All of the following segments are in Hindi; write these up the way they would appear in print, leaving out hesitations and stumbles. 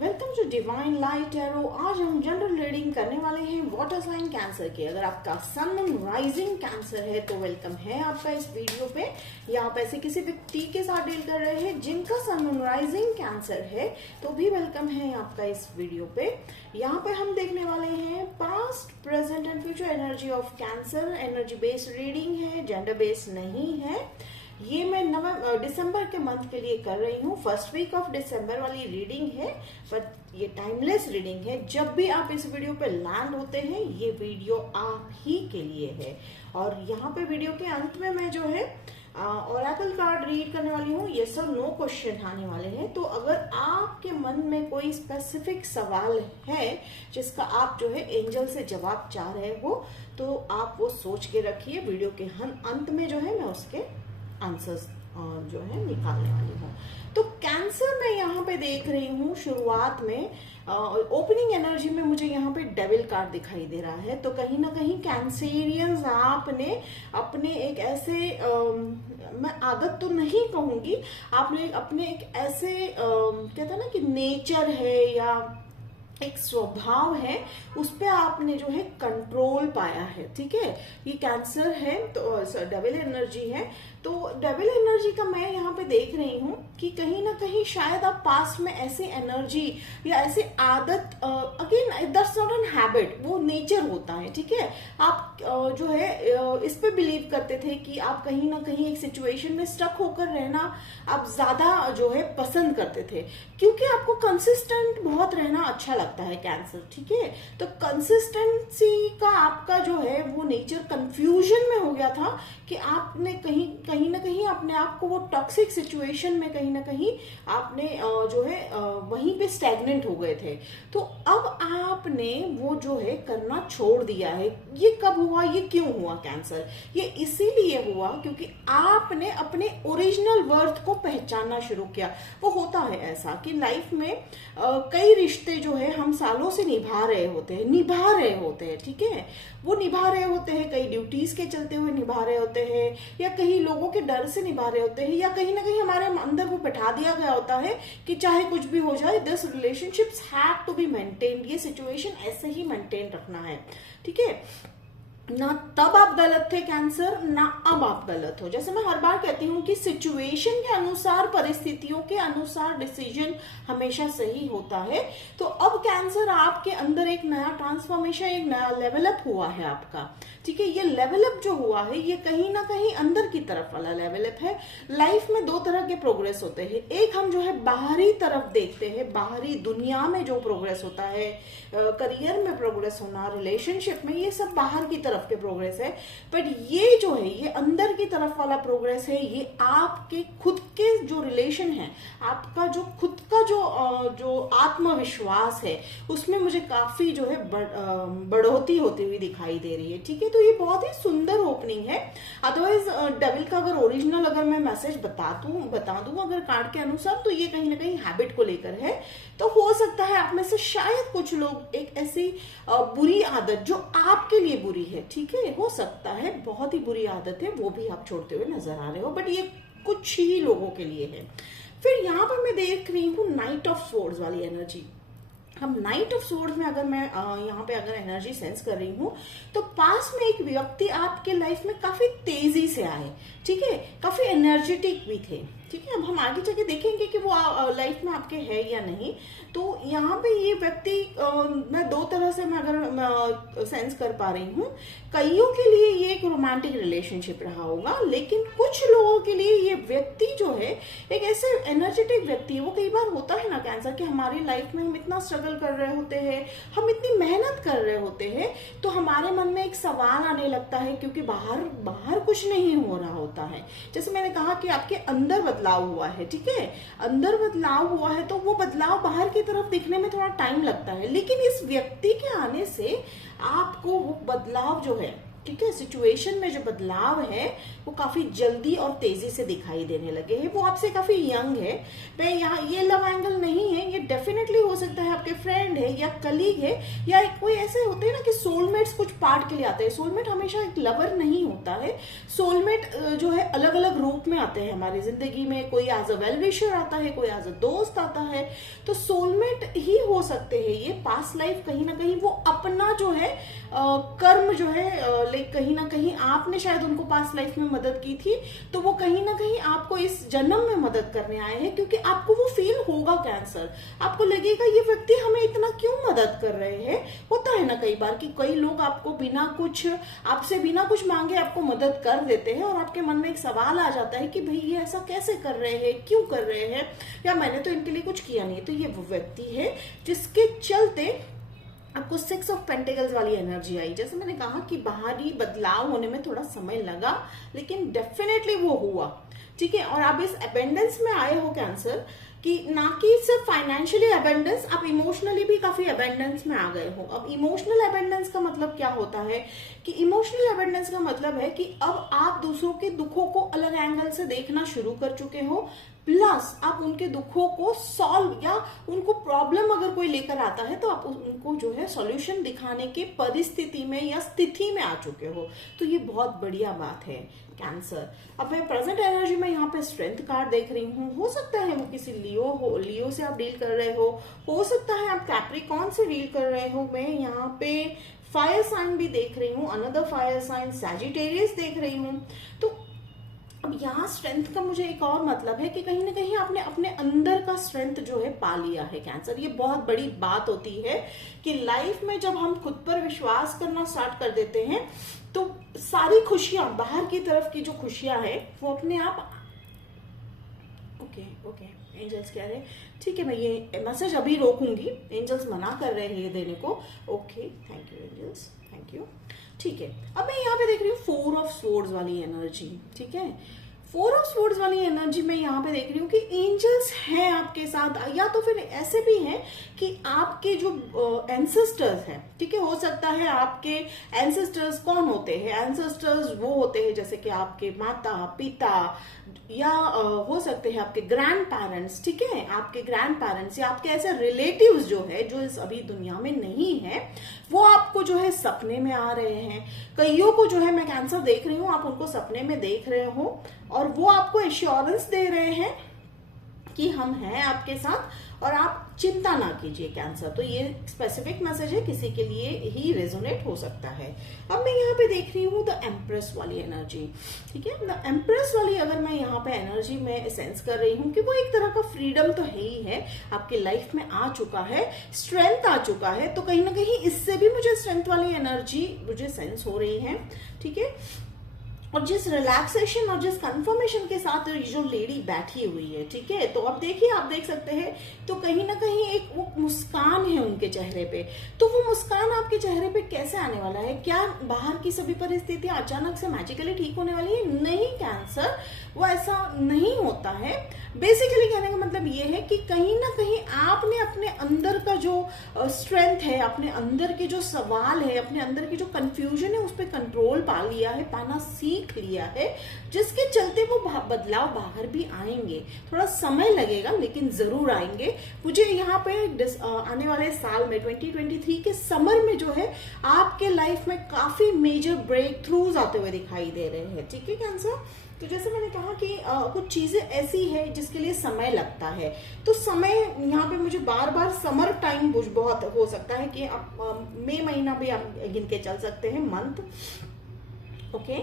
Welcome to divine light arrow. आज हम जनरल रीडिंग करने वाले हैं वाटर साइन कैंसर की। अगर आपका सन मून राइजिंग कैंसर है तो वेलकम है आपका इस वीडियो पे, या आप ऐसे किसी व्यक्ति के साथ डील कर रहे हैं जिनका सन मून राइजिंग कैंसर है तो भी वेलकम है आपका इस वीडियो पे। यहाँ पे हम देखने वाले हैं past, present and future energy of cancer. Energy based reading है, जेंडर बेस्ड नहीं है। ये मैं दिसंबर के मंथ के लिए कर रही हूँ। फर्स्ट वीक ऑफ दिसंबर वाली रीडिंग है, पर ये टाइमलेस रीडिंग है। जब भी आप इस वीडियो पे लैंड होते हैं ये वीडियो आप ही के लिए है। और यहाँ पे वीडियो के अंत में मैं जो है ओरेकल कार्ड रीड करने वाली हूँ। यस और नो क्वेश्चन आने वाले हैं। तो अगर आपके मन में कोई स्पेसिफिक सवाल है जिसका आप जो है एंजल से जवाब चाह रहे हो तो आप वो सोच के रखिए। वीडियो के अंत में जो है मैं उसके आंसर्स जो है निकालने वाली हूँ। तो कैंसर मैं यहाँ पे देख रही हूँ शुरुआत में ओपनिंग एनर्जी में मुझे यहाँ पे डेविल कार्ड दिखाई दे रहा है। तो कहीं ना कहीं कैंसेरियंस आपने अपने एक ऐसे मैं आदत तो नहीं कहूंगी, आपने अपने एक ऐसे कहते हैं ना कि नेचर है या एक स्वभाव है, उस पे आपने जो है कंट्रोल पाया है। ठीक है, ये कैंसर है तो डेविल एनर्जी है। तो डेविल एनर्जी का मैं यहाँ पे देख रही हूँ कि कहीं ना कहीं शायद आप पास्ट में ऐसी एनर्जी या ऐसी आदत, again that's not an habit, वो नेचर होता है। ठीक है, आप जो है इस पे बिलीव करते थे कि आप कहीं ना कहीं एक सिचुएशन में स्टक होकर रहना आप ज्यादा जो है पसंद करते थे, क्योंकि आपको कंसिस्टेंट बहुत रहना अच्छा लगता है कैंसर। ठीक है, तो कंसिस्टेंसी का आपका जो है वो नेचर कंफ्यूजन में हो गया था कि आपने कहीं ना कहीं अपने आप को वो टॉक्सिक सिचुएशन में कहीं ना कहीं आपने जो है वहीं पे स्टैग्नेंट हो गए थे। तो अब आपने वो जो है करना छोड़ दिया है। ये कब हुआ, ये क्यों हुआ कैंसर? ये इसीलिए हुआ क्योंकि आपने अपने ओरिजिनल वर्थ को पहचानना शुरू किया। वो होता है ऐसा कि लाइफ में कई रिश्ते जो है हम सालों से निभा रहे होते हैं। ठीक है, वो निभा रहे होते हैं, कई ड्यूटीज के चलते हुए निभा रहे होते हैं, या कहीं लोगों के डर से निभा रहे होते हैं, या कहीं ना कहीं हमारे अंदर वो बैठा दिया गया होता है कि चाहे कुछ भी हो जाए this relationships have to be maintained. ये सिचुएशन ऐसे ही मेंटेन रखना है। ठीक है, ना तब आप गलत थे कैंसर, ना अब आप गलत हो। जैसे मैं हर बार कहती हूँ कि सिचुएशन के अनुसार, परिस्थितियों के अनुसार डिसीजन हमेशा सही होता है। तो अब कैंसर आपके अंदर एक नया ट्रांसफॉर्मेशन, एक नया लेवल अप हुआ है आपका। ठीक है, ये लेवल अप जो हुआ है ये कहीं ना कहीं अंदर की तरफ वाला लेवल अप है। लाइफ में दो तरह के प्रोग्रेस होते हैं। एक हम जो है बाहरी तरफ देखते हैं, बाहरी दुनिया में जो प्रोग्रेस होता है, करियर में प्रोग्रेस होना, रिलेशनशिप में, ये सब बाहर की तरफ के प्रोग्रेस है। पर ये जो है ये अंदर की तरफ वाला प्रोग्रेस है। ये आपके खुद के जो रिलेशन है, आपका जो खुद का जो आत्मविश्वास है, उसमें मुझे काफी जो है बढ़ोतरी होती हुई दिखाई दे रही है। ठीक है, तो ये बहुत ही सुंदर ओपनिंग है। अदरवाइज डेविल का अगर ओरिजिनल अगर मैं मैसेज बता दूं अगर कार्ड के अनुसार, तो ये कहीं ना कहीं हैबिट को लेकर है। तो हो सकता है आप में से शायद कुछ लोग एक ऐसी बुरी आदत जो आपके लिए बुरी है, ठीक है, हो सकता है बहुत ही बुरी आदत है, वो भी आप छोड़ते हुए नजर आ रहे हो, बट ये कुछ ही लोगों के लिए है। फिर यहाँ पर मैं देख रही हूँ नाइट ऑफ स्वॉर्ड्स वाली एनर्जी। हम नाइट ऑफ स्वॉर्ड्स में अगर मैं यहाँ पे अगर एनर्जी सेंस कर रही हूँ तो पास में एक व्यक्ति आपके लाइफ में काफी तेजी से आए। ठीक है, काफी एनर्जेटिक भी थे। ठीक है, अब हम आगे जाके देखेंगे कि वो लाइफ में आपके है या नहीं। तो यहाँ पे ये व्यक्ति मैं दो तरह से मैं अगर सेंस कर पा रही हूँ। कईयों के लिए ये एक रोमांटिक रिलेशनशिप रहा होगा, लेकिन कुछ लोगों के लिए ये व्यक्ति जो है एक ऐसे एनर्जेटिक व्यक्ति है। वो कई बार होता है ना कैंसर कि हमारी लाइफ में हम इतना स्ट्रगल कर रहे होते हैं, हम इतनी मेहनत कर रहे होते हैं, तो हमारे मन में एक सवाल आने लगता है क्योंकि बाहर कुछ नहीं हो रहा होता है। जैसे मैंने कहा कि आपके अंदर बदलाव हुआ है। ठीक है, अंदर बदलाव हुआ है तो वो बदलाव बाहर की तरफ दिखने में थोड़ा टाइम लगता है, लेकिन इस व्यक्ति के आने से आपको वो बदलाव जो है, ठीक है, सिचुएशन में जो बदलाव है वो काफी जल्दी और तेजी से दिखाई देने लगे हैं। वो आपसे काफी यंग है। मैं यहाँ ये लव एंगल नहीं है, ये डेफिनेटली हो सकता है आपके फ्रेंड है या कलीग है, या कोई ऐसे होते हैं ना कि सोलमेट्स कुछ पार्ट के लिए आते हैं। सोलमेट हमेशा एक लवर नहीं होता है। सोलमेट जो है अलग अलग रूप में आते हैं हमारी जिंदगी में। कोई एज अ वेल विशर आता है, कोई एज अ दोस्त आता है। तो सोलमेट ही हो सकते हैं ये पास्ट लाइफ, कहीं ना कहीं वो अपना जो है कर्म जो है लाइक कहीं ना कहीं आपने शायद उनको पास्ट लाइफ में मदद की थी, तो वो कहीं ना कहीं आपको इस जन्म में मदद करने आए हैं, क्योंकि आपको वो फील होगा कैंसर, आपको लगेगा ये व्यक्ति हमें इतना क्यों मदद कर रहे हैं। होता है ना कई बार कि कई लोग आपको बिना कुछ आपसे बिना कुछ मांगे आपको मदद कर देते हैं, और आपके मन में एक सवाल आ जाता है कि भाई ये ऐसा कैसे कर रहे हैं, क्यों कर रहे हैं, या मैंने तो इनके लिए कुछ किया नहीं। तो ये वो व्यक्ति है जिसके चलते आपको 6 ऑफ पेंटिकल्स वाली एनर्जी आई। जैसे मैंने कहा कि बाहरी बदलाव होने में थोड़ा समय लगा, लेकिन डेफिनेटली वो हुआ, ठीक है। और आप इस अबेंडेंस में आए हो कैंसर, कि ना कि सिर्फ फाइनेंशियली अबेंडेंस, आप इमोशनली भी काफी अबेंडेंस में आ गए हो। अब इमोशनल अबेंडेंस का मतलब क्या होता है कि इमोशनल अबेंडेंस का मतलब है कि अब आप दूसरों के दुखों को अलग एंगल से देखना शुरू कर चुके हो, प्लस आप उनके दुखों को सॉल्व या उनको प्रॉब्लम अगर कोई लेकर आता है तो आप उनको जो है सॉल्यूशन दिखाने के परिस्थिति में या स्थिति में आ चुके हो। तो ये बहुत बढ़िया बात है कैंसर। अब मैं प्रेजेंट एनर्जी में यहाँ पे स्ट्रेंथ कार्ड देख रही हूँ। हो सकता है वो किसी लियो से आप डील कर रहे हो सकता है आप कैप्रिकॉर्न से डील कर रहे हो। मैं यहाँ पे फायर साइन भी देख रही हूँ, अनदर फायर साइन सैजिटेरियस देख रही हूँ। तो अब यहाँ स्ट्रेंथ का मुझे एक और मतलब है कि कहीं ना कहीं आपने अपने अंदर का स्ट्रेंथ जो है पा लिया है कैंसर। ये बहुत बड़ी बात होती है कि लाइफ में जब हम खुद पर विश्वास करना स्टार्ट कर देते हैं तो सारी खुशियां, बाहर की तरफ की जो खुशियां है वो अपने आप। ओके एंजल्स कह रहे ठीक है, मैं ये मैसेज अभी रोकूंगी, एंजल्स मना कर रहे हैं ये देने को। Okay thank you angels, thank you. ठीक है, अब मैं यहाँ पे देख रही हूँ 4 ऑफ स्वॉर्ड्स वाली एनर्जी। ठीक है, 4 ऑफ स्वॉर्ड्स वाली एनर्जी में यहाँ पे देख रही हूँ कि एंजल्स हैं आपके साथ, या तो फिर ऐसे भी हैं कि आपके जो एंसेस्टर्स हैं, ठीक है, हो सकता है आपके एंसेस्टर्स कौन होते हैं, एंसेस्टर्स वो होते हैं जैसे कि आपके माता पिता, या हो सकते हैं आपके ग्रैंड पेरेंट्स, ठीक है, आपके ग्रैंड पेरेंट्स या आपके ऐसे रिलेटिव्स जो है जो इस अभी दुनिया में नहीं है, वो आपको जो है सपने में आ रहे हैं। कईयों को जो है मैं कैंसर देख रही हूँ, आप उनको सपने में देख रहे हो और वो आपको एश्योरेंस दे रहे हैं कि हम हैं आपके साथ और आप चिंता ना कीजिए कैंसर। तो ये स्पेसिफिक मैसेज है, किसी के लिए ही रेजोनेट हो सकता है। अब मैं यहाँ पे देख रही हूँ द एम्प्रेस वाली एनर्जी। ठीक है, द एम्प्रेस वाली अगर मैं यहाँ पे एनर्जी में सेंस कर रही हूँ कि वो एक तरह का फ्रीडम तो है ही है, आपके लाइफ में आ चुका है, स्ट्रेंथ आ चुका है, तो कहीं ना कहीं इससे भी मुझे स्ट्रेंथ वाली एनर्जी मुझे सेंस हो रही है। ठीक है, और जिस रिलैक्सेशन और जिस कंफर्मेशन के साथ जो लेडी बैठी हुई है, ठीक है, तो अब देखिए, आप देख सकते हैं तो कहीं ना कहीं एक वो मुस्कान है उनके चेहरे पे। तो वो मुस्कान आपके चेहरे पे कैसे आने वाला है? क्या बाहर की सभी परिस्थितियां अचानक से मैजिकली ठीक होने वाली है? नहीं कैंसर, वो ऐसा नहीं होता है। बेसिकली कहने का मतलब ये है कि कहीं ना कहीं आपने अपने अंदर का जो स्ट्रेंथ है, अपने अंदर के जो सवाल है, अपने अंदर की जो कंफ्यूजन है, उस पर कंट्रोल पा लिया है, पाना सीख लिया है, जिसके चलते वो बदलाव बाहर भी आएंगे। थोड़ा समय लगेगा लेकिन जरूर आएंगे। मुझे यहाँ पे आने वाले साल में 2023 के समर में जो है आपके लाइफ में काफी मेजर ब्रेक थ्रूज आते हुए दिखाई दे रहे हैं। ठीक है कैंसर, तो जैसे मैंने कहा कि कुछ चीजें ऐसी है जिसके लिए समय लगता है, तो समय यहाँ पे मुझे बार बार समर टाइम बहुत हो सकता है कि आप मई महीना भी आप गिन के चल सकते हैं, मंथ। ओके,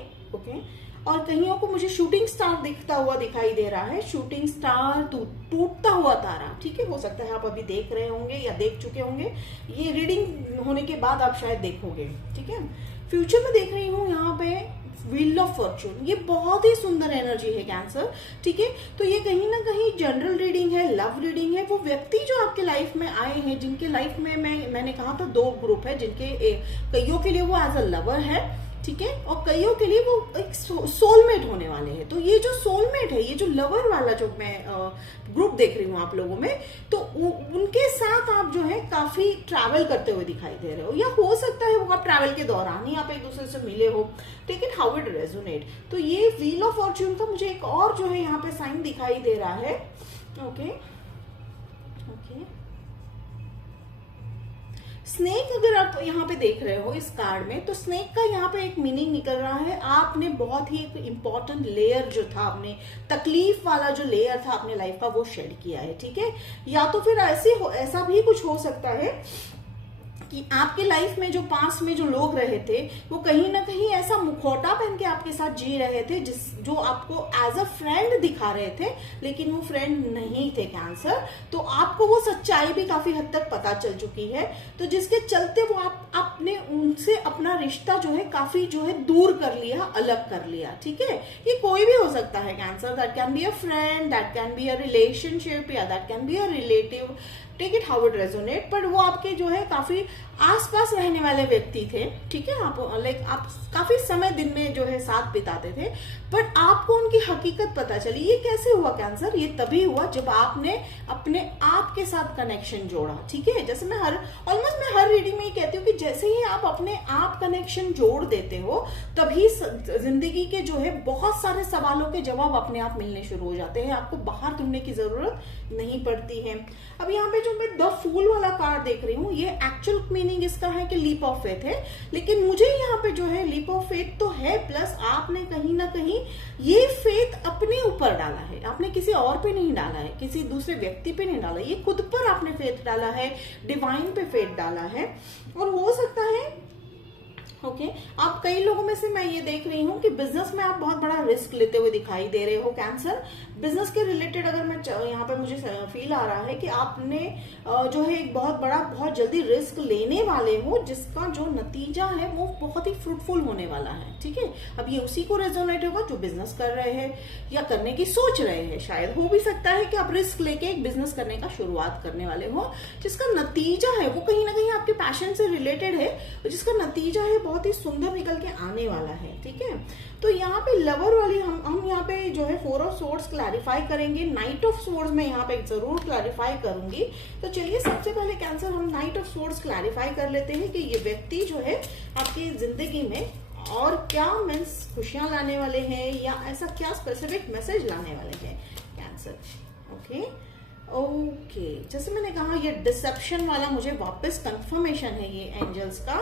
और कईयों को मुझे शूटिंग स्टार दिखता हुआ दिखाई दे रहा है, शूटिंग स्टार, टूटता हुआ तारा। ठीक है, हो सकता है आप अभी देख रहे होंगे या देख चुके होंगे, ये रीडिंग होने के बाद आप शायद देखोगे। ठीक है, फ्यूचर में देख रही हूँ यहाँ पे व्हील ऑफ फॉर्चून, ये बहुत ही सुंदर एनर्जी है कैंसर। ठीक है, तो ये कहीं ना कहीं जनरल रीडिंग है, लव रीडिंग है। वो व्यक्ति जो आपके लाइफ में आए हैं, जिनके लाइफ में मैंने कहा था 2 ग्रुप है, जिनके कईयों के लिए वो एज अ लवर है, ठीक है, और कईयों के लिए वो एक सोलमेट होने वाले हैं। तो ये जो सोलमेट है, ये जो लवर वाला जो मैं ग्रुप देख रही हूँ आप लोगों में, तो उनके साथ आप जो है काफी ट्रैवल करते हुए दिखाई दे रहे हो, या हो सकता है वो आप ट्रैवल के दौरान ही आप एक दूसरे से मिले हो। Take it how it resonate. तो ये व्हील ऑफ फॉर्च्यून का मुझे एक और जो है यहाँ पे साइन दिखाई दे रहा है। ओके, स्नेक अगर आप यहाँ पे देख रहे हो इस कार्ड में, तो स्नेक का यहाँ पे एक मीनिंग निकल रहा है, आपने बहुत ही एक इम्पोर्टेंट लेयर जो था, आपने तकलीफ वाला जो लेयर था अपने लाइफ का वो शेड किया है, ठीक है। या तो फिर ऐसा भी कुछ हो सकता है कि आपके लाइफ में जो पास में जो लोग रहे थे वो कहीं ना कहीं ऐसा मुखौटा पहन के आपके साथ जी रहे थे जो आपको एज अ फ्रेंड दिखा रहे थे, लेकिन वो फ्रेंड नहीं थे कैंसर। तो आपको वो सच्चाई भी काफी हद तक पता चल चुकी है, तो जिसके चलते वो आपने उनसे अपना रिश्ता जो है काफी जो है दूर कर लिया, अलग कर लिया, ठीक है। ये कोई भी हो सकता है cancer, that can be a friend, that can be a relationship, या that can be a relative, take it how it resonate. पर वो आपके जो है काफी आसपास रहने वाले व्यक्ति थे, ठीक है। आप काफी समय दिन में जो है साथ बिताते थे, बट आपको उनकी हकीकत पता चली। ये कैसे हुआ कैंसर? ये तभी हुआ जब आपने अपने आप के साथ कनेक्शन जोड़ा, ठीक है। जैसे मैं ऑलमोस्ट मैं हर रीडिंग में ये कहती हूँ कि जैसे ही आप अपने आप कनेक्शन जोड़ देते हो, तभी जिंदगी के जो है बहुत सारे सवालों के जवाब अपने आप मिलने शुरू हो जाते हैं, आपको बाहर ढूंढने की जरूरत नहीं पड़ती है। अब यहाँ पे जो मैं द फूल वाला कार्ड देख रही हूँ, ये एक्चुअल मीनिंग इसका है कि लीप ऑफ फेथ है, लेकिन मुझे यहाँ पे जो है लीप ऑफ फेथ तो है, प्लस आपने कहीं ना कहीं ये फेथ अपने ऊपर डाला है, आपने किसी और पे नहीं डाला है, किसी दूसरे व्यक्ति पे नहीं डाला, ये खुद पर आपने फेथ डाला है, डिवाइन पे फेथ डाला है। और हो सकता है ओके आप कई लोगों में से मैं ये देख रही हूँ कि बिजनेस में आप बहुत बड़ा रिस्क लेते हुए दिखाई दे रहे हो कैंसर। बिजनेस के रिलेटेड अगर मैं यहाँ पे मुझे फील आ रहा है कि आपने जो है एक बहुत जल्दी रिस्क लेने वाले हो, जिसका जो नतीजा है वो बहुत ही फ्रूटफुल होने वाला है, ठीक है। अब ये उसी को रेजोनेट होगा जो बिजनेस कर रहे हैं या करने की सोच रहे हैं। शायद हो भी सकता है कि आप रिस्क लेके एक बिजनेस करने का शुरुआत करने वाले हो, जिसका नतीजा है वो कहीं ना कहीं आपके पैशन से रिलेटेड है, जिसका नतीजा है बहुत ही सुंदर निकल के आने वाला है, ठीक है। तो यहाँ पे लवर वाली हम यहाँ पे जो है 4 ऑफ सोर्ड्स क्लैरिफाई करेंगे, नाइट ऑफ सोर्ड्स में यहाँ पे जरूर क्लैरिफाई करूंगी। तो चलिए सबसे पहले कैंसर हम नाइट ऑफ सोर्ड्स क्लैरिफाई कर लेते हैं कि ये व्यक्ति जो है आपकी जिंदगी में और क्या मीन्स खुशियां लाने वाले हैं, या ऐसा क्या स्पेसिफिक मैसेज लाने वाले हैं कैंसर। ओके जैसे मैंने कहा ये डिसेप्शन वाला मुझे वापस कंफर्मेशन है ये एंजल्स का।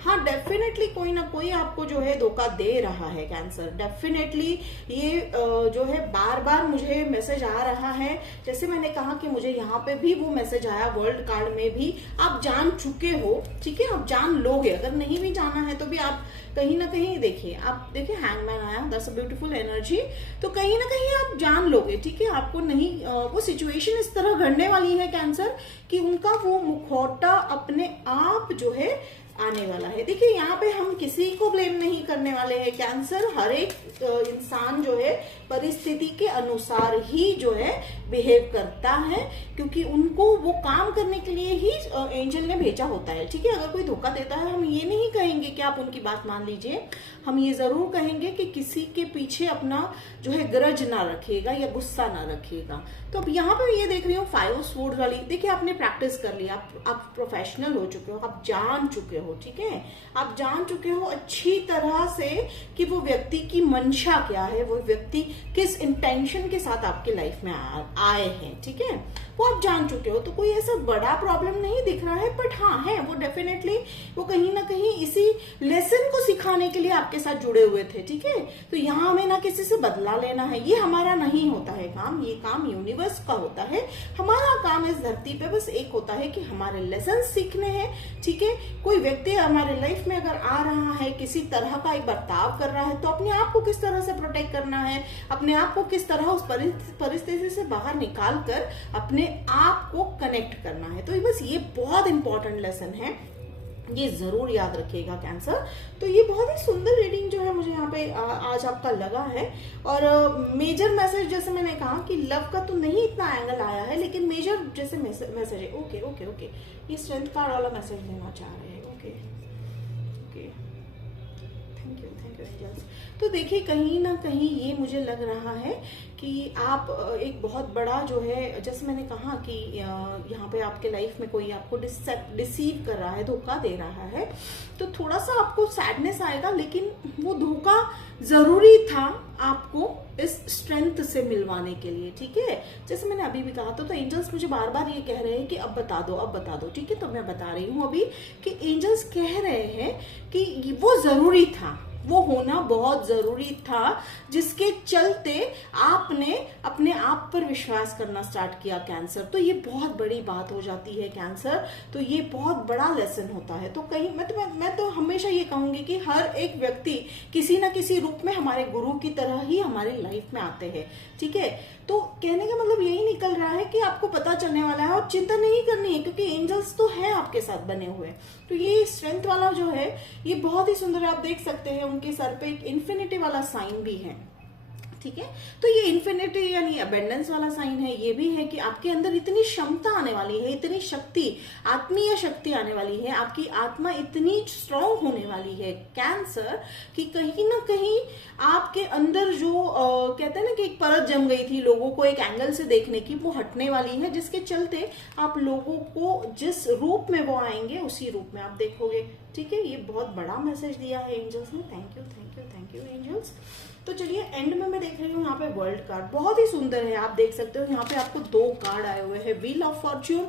हाँ डेफिनेटली कोई ना कोई आपको जो है धोखा दे रहा है कैंसर, डेफिनेटली ये जो है बार बार मुझे मैसेज आ रहा है। जैसे मैंने कहा कि मुझे यहाँ पे भी वो मैसेज आया, वर्ल्ड कार्ड में भी आप जान चुके हो, ठीक है, आप जान लोगे। अगर नहीं भी जाना है तो भी आप कहीं ना कहीं देखिए, आप देखिए हैंगमैन आया, दैट्स अ ब्यूटीफुल एनर्जी, तो कहीं ना कहीं आप जान लोगे, ठीक है। आपको नहीं वो सिचुएशन इस तरह घड़ने वाली है कैंसर कि उनका वो मुखौटा अपने आप जो है आने वाला है। देखिए यहाँ पे हम किसी को ब्लेम नहीं करने वाले हैं कैंसर, हर एक इंसान जो है परिस्थिति के अनुसार ही जो है बिहेव करता है, क्योंकि उनको वो काम करने के लिए ही एंजल ने भेजा होता है, ठीक है। अगर कोई धोखा देता है हम ये नहीं कहेंगे कि आप उनकी बात मान लीजिए, हम ये जरूर कहेंगे कि किसी के पीछे अपना जो है ग्रज ना रखिएगा या गुस्सा ना रखिएगा। तो अब यहाँ पे ये देख रही हूँ 5 स्वॉर्ड वाली, देखिए आपने प्रैक्टिस कर लिया, आप प्रोफेशनल हो चुके हो, आप जान चुके हो, ठीक है, आप जान चुके हो अच्छी तरह से कि वो व्यक्ति की मंशा क्या है, वो व्यक्ति किस इंटेंशन के साथ आपके लाइफ में आए हैं, ठीक है, वो आप जान चुके हो। तो कोई ऐसा बड़ा प्रॉब्लम नहीं दिख रहा है, बट हाँ है वो डेफिनेटली वो कहीं ना कहीं इसी लेसन को सिखाने के लिए आपके साथ जुड़े हुए थे, ठीक है। तो यहाँ हमें ना किसी से बदला लेना है, ये हमारा नहीं होता है काम, ये काम यूनिवर्स का होता है। हमारा काम इस धरती पे बस एक होता है कि हमारे लेसन सीखने हैं, ठीक है। कोई व्यक्ति हमारे लाइफ में अगर आ रहा है, किसी तरह का एक बर्ताव कर रहा है, तो अपने आप को किस तरह से प्रोटेक्ट करना है, अपने आप को किस तरह उस परिस्थिति से बाहर निकाल कर अपने आप को कनेक्ट करना है। तो बस ये बहुत इंपॉर्टेंट लेसन है, ये जरूर याद रखिएगा कैंसर। तो ये बहुत ही सुंदर रीडिंग जो है मुझे यहाँ पे आज आपका लगा है। और मेजर मैसेज जैसे मैंने कहा कि लव का तो नहीं इतना एंगल आया है, लेकिन मेजर जैसे मैसेज है। ओके ओके ओके ये स्ट्रेंथ कार्ड वाला मैसेज देना चाह रहे हैं। Okay okay thank you angels. तो देखिए कहीं ना कहीं ये मुझे लग रहा है कि आप एक बहुत बड़ा जो है, जैसे मैंने कहा कि यहाँ पे आपके लाइफ में कोई आपको डिसीव कर रहा है, धोखा दे रहा है, तो थोड़ा सा आपको सैडनेस आएगा, लेकिन वो धोखा जरूरी था आपको इस स्ट्रेंथ से मिलवाने के लिए, ठीक है। जैसे मैंने अभी भी कहा था, तो एंजल्स मुझे बार बार ये कह रहे हैं कि अब बता दो, अब बता दो, ठीक है। तो मैं बता रही हूँ अभी कि एंजल्स कह रहे हैं कि वो जरूरी था, वो होना बहुत जरूरी था, जिसके चलते आपने अपने आप पर विश्वास करना स्टार्ट किया कैंसर। तो ये बहुत बड़ी बात हो जाती है कैंसर, तो ये बहुत बड़ा लेसन होता है। तो कहीं मैं तो हमेशा ये कहूंगी कि हर एक व्यक्ति किसी ना किसी रूप में हमारे गुरु की तरह ही हमारी लाइफ में आते हैं, ठीक है। तो कहने का मतलब यही निकल रहा है कि आपको पता चलने वाला है और चिंता नहीं करनी है, क्योंकि एंजल्स तो है आपके साथ बने हुए। तो ये स्ट्रेंथ वाला जो है ये बहुत ही सुंदर है, आप देख सकते हैं उनके सर पे एक इन्फिनिटी वाला साइन भी है, ठीक है। तो ये इन्फिनिटी यानी अबेंडेंस वाला साइन है। ये भी है कि आपके अंदर इतनी क्षमता आने वाली है, इतनी शक्ति, आत्मीय शक्ति आने वाली है, आपकी आत्मा इतनी स्ट्रांग होने वाली है कैंसर, कि कहीं ना कहीं आपके अंदर जो कहते हैं ना कि एक परत जम गई थी लोगों को एक एंगल से देखने की, वो हटने वाली है, जिसके चलते आप लोगों को जिस रूप में वो आएंगे उसी रूप में आप देखोगे, ठीक है। ये बहुत बड़ा मैसेज दिया है एंजल्स ने। Thank you thank you thank you angels. तो चलिए एंड में मैं देख रही हूँ यहाँ पे वर्ल्ड कार्ड बहुत ही सुंदर है, आप देख सकते हो यहाँ पे आपको 2 कार्ड आए हुए हैं, wheel of Fortune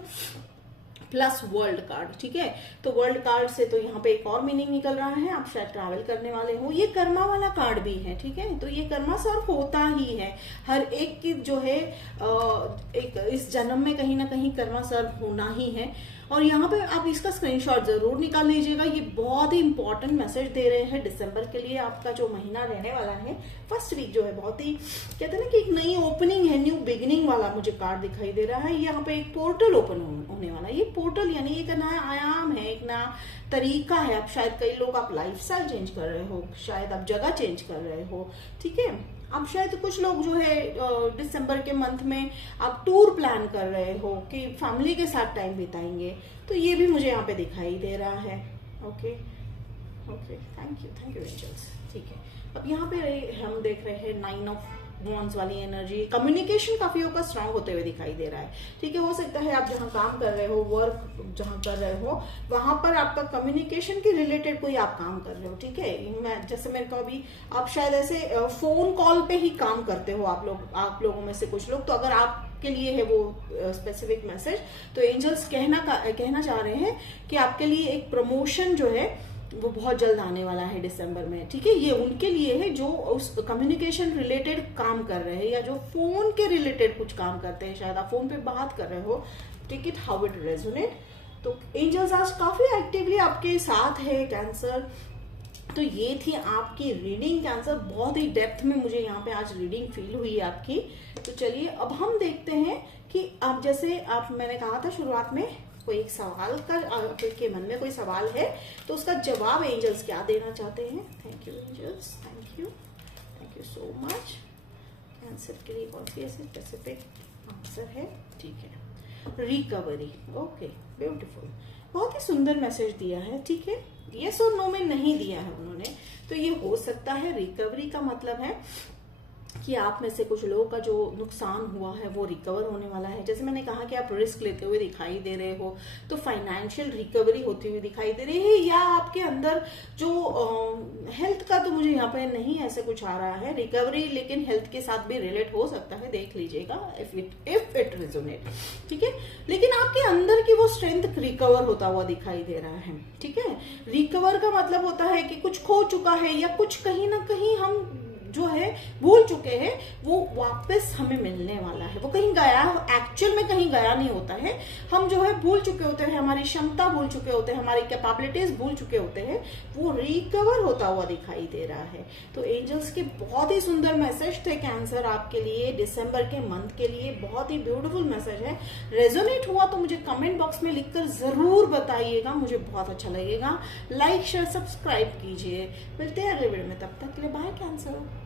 plus world card, ठीक है। तो वर्ल्ड कार्ड से तो यहाँ पे एक और मीनिंग निकल रहा है, आप शायद ट्रैवल करने वाले हो। ये कर्मा वाला कार्ड भी है, ठीक है। तो ये कर्मा सर्व होता ही है, हर एक की जो है एक इस जन्म में कहीं ना कहीं कर्मा सर्व होना ही है। और यहाँ पे आप इसका स्क्रीनशॉट जरूर निकाल लीजिएगा। ये बहुत ही इंपॉर्टेंट मैसेज दे रहे हैं दिसंबर के लिए। आपका जो महीना रहने वाला है, फर्स्ट वीक जो है, बहुत ही कहते हैं ना कि एक नई ओपनिंग है, न्यू बिगिनिंग वाला मुझे कार्ड दिखाई दे रहा है। यहाँ पे एक पोर्टल ओपन होने वाला है। ये पोर्टल यानी एक नया आयाम है, एक नया तरीका है। आप शायद कई लोग आप लाइफस्टाइल चेंज कर रहे हो, शायद आप जगह चेंज कर रहे हो, ठीक है। अब शायद कुछ लोग जो है दिसंबर के मंथ में आप टूर प्लान कर रहे हो कि फैमिली के साथ टाइम बिताएंगे, तो ये भी मुझे यहाँ पे दिखाई दे रहा है। Okay okay, thank you angels, ठीक है। अब यहाँ पे हम देख रहे हैं 9 ऑफ वॉन्ड्स वाली एनर्जी, कम्युनिकेशन काफी होगा स्ट्रांग होते हुए दिखाई दे रहा है, ठीक है। हो सकता है आप जहाँ काम कर रहे हो, वर्क जहाँ कर रहे हो, वहां पर आपका कम्युनिकेशन के रिलेटेड कोई आप काम कर रहे हो, ठीक है। मैं जैसे मेरे को अभी आप शायद ऐसे फोन कॉल पे ही काम करते हो आप लोगों में से कुछ लोग, तो अगर आप के लिए है वो स्पेसिफिक मैसेज, तो एंजल्स कहना चाह रहे हैं कि आपके लिए एक प्रमोशन जो है वो बहुत जल्द आने वाला है दिसंबर में, ठीक है। ये उनके लिए है जो उस कम्युनिकेशन रिलेटेड काम कर रहे हैं या जो फोन के रिलेटेड कुछ काम करते हैं, शायद आप फोन पे बात कर रहे हो, take it how it resonate. तो एंजल्स आज काफी एक्टिवली आपके साथ है कैंसर। तो ये थी आपकी रीडिंग कैंसर, बहुत ही डेप्थ में मुझे यहाँ पे आज रीडिंग फील हुई है आपकी। तो चलिए अब हम देखते हैं कि आप जैसे मैंने कहा था शुरुआत में, कोई एक सवाल का आपके मन में कोई सवाल है तो उसका जवाब एंजल्स क्या देना चाहते हैं। Thank you angels, thank you so much. Cancer के लिए कौन सी ऐसी स्पेसिफिक आंसर है, ठीक है। रिकवरी, ओके, ब्यूटीफुल, बहुत ही सुंदर मैसेज दिया है, ठीक है। यस और नो में नहीं दिया है उन्होंने, तो ये हो सकता है रिकवरी का मतलब है कि आप में से कुछ लोगों का जो नुकसान हुआ है वो रिकवर होने वाला है। जैसे मैंने कहा कि आप रिस्क लेते हुए दिखाई दे रहे हो, तो फाइनेंशियल रिकवरी होती हुई दिखाई दे रही है, या आपके अंदर जो हेल्थ का तो मुझे यहाँ पे नहीं ऐसे कुछ आ रहा है रिकवरी, लेकिन हेल्थ के साथ भी रिलेट हो सकता है, देख लीजिएगा इफ इट रेजोनेट, ठीक है। लेकिन आपके अंदर की वो स्ट्रेंथ रिकवर होता हुआ दिखाई दे रहा है, ठीक है। रिकवर का मतलब होता है कि कुछ खो चुका है या कुछ कहीं ना कहीं हम जो है भूल चुके हैं, वो वापस हमें मिलने वाला है। वो कहीं गया, एक्चुअल में कहीं गया नहीं होता है, हम जो है भूल चुके होते हैं, हमारी क्षमता भूल चुके होते हैं, हमारी कैपेबिलिटीज भूल चुके होते हैं, वो रिकवर होता हुआ दिखाई दे रहा है। तो एंजल्स के बहुत ही सुंदर मैसेज थे कैंसर आपके लिए दिसंबर के मंथ के लिए, बहुत ही ब्यूटीफुल मैसेज है। रेजोनेट हुआ तो मुझे कमेंट बॉक्स में लिखकर जरूर बताइएगा, मुझे बहुत अच्छा लगेगा। लाइक शेयर सब्सक्राइब कीजिए, मिलते हैं अगले वीडियो में, तब तक के लिए बाय कैंसर।